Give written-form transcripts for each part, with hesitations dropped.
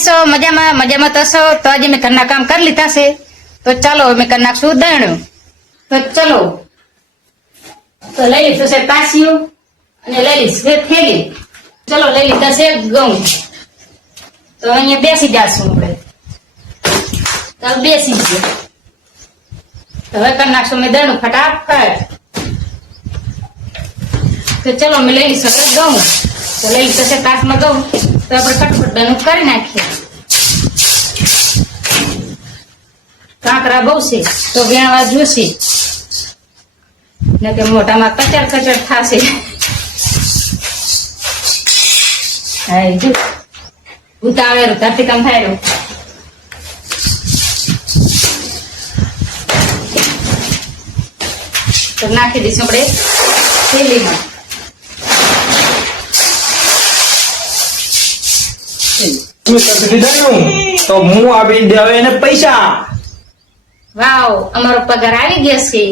છો મજામાં મજામાં તો છો તો આજે મેં ઘરના કામ કરી લીધા છે તો ચાલો અમે કરી નાખશું દણું તો ચલો તો લઈ લીધું છે તાસિયું અને લઈ લીધું છે થેલી ચલો લઈ લીધા છે ઘઉં તો અહીંયા બેસી જાશું આપણે તો બેસી ગયા તો હવે કરી નાખશું મેં દણું ફટાફટ તો ચલો મેં લઈ લીધું છે ઘઉં તો લઈ લીધું છે કાચમાં ઘઉં તો આપણે ફટફટ દણું કરી નાખીએ કાંકરા બહુ છે તો વેણવા જોશે ને કે મોઢામાં કચર કચર થાશે હા જો ઉતાવળેલું ધરતી કામ થાય તો નાખી દઈશું આપણે થેલીમાં તો હું આપી દેવે એને પૈસા વાવ અમારો પગાર આવી ગયો છે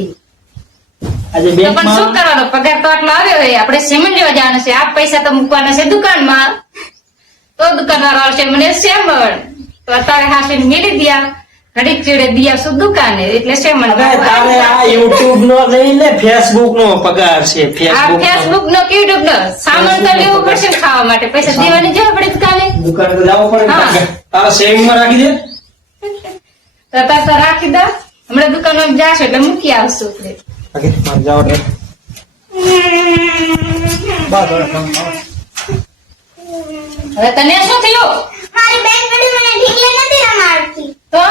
આજે તો પણ શું કરવાનો પગાર તો આટલો આવ્યો હોય આપણે સિમેન્ટ લેવા જવાનું છે આ પૈસા તો મૂકવાના છે દુકાનમાં તો દુકાનવાળો આવશે મને સેમણ તો અત્યારે હાસીને મેળી દિયા ઘડીક ચીડે દિયા શું દુકાને એટલે સેમણ તારે આ યુટ્યુબ નો લઈ લે ફેસબુક નો પગાર છે આ ફેસબુક નો યુટ્યુબ નો સામાન તો લેવું પડશે ને ખાવા માટે પૈસા દેવાની જરૂર પડે દુકાને દુકાન તો જવું પડે તારા સેવિંગ માં રાખી દે તો અત્યારે તો રાખી દો હમણાં દુકાનમાં જાશો એટલે મૂકી આવશું ઓકે માર જાવ દે હવે તને શું થયું મારી બેન પડી મને ઢીંગલી નથી રમાડતી તો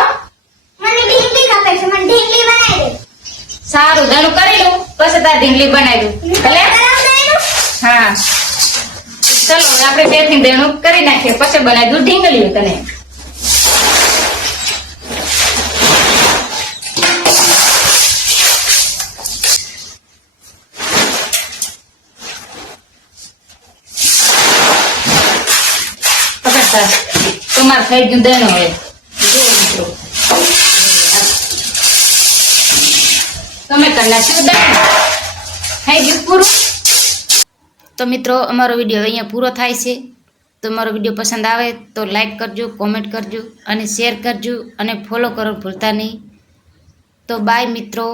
મને ઢીંગલી ખપે છે મને ઢીંગલી બનાવી દે સારું દણું કરી લઉં પછી તાર ઢીંગલી બનાવી દઉં ભલે હા ચલો હવે આપણે બે થી દણું કરી નાખીએ પછી બનાવી દઉં ઢીંગલીઓ તને તમારે થઈ ગયું દણું હવે તમે કરી નાખ્યું દણું થઈ ગયું પૂરું તો મિત્રો અમારો વિડીયો અહીંયા પૂરો થાય છે તો મારો વિડીયો પસંદ આવે તો લાઈક કરજો કોમેન્ટ કરજો અને શેર કરજો અને ફોલો કરો ભૂલતા નહીં તો બાય મિત્રો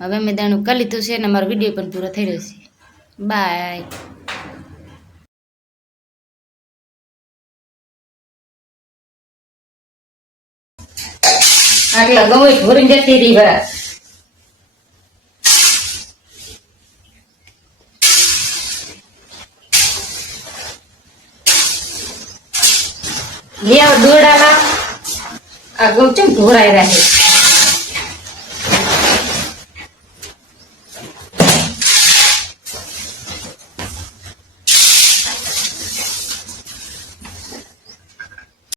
હવે મેં દણું કરી લીધું છે અને મારો વિડીયો પણ પૂરો થઈ રહ્યો છે બાય આટલા ગમે ભોરી જતી રહી બરાબર લે દોડાલા આ ગૌચમ ધોરાઈ રહે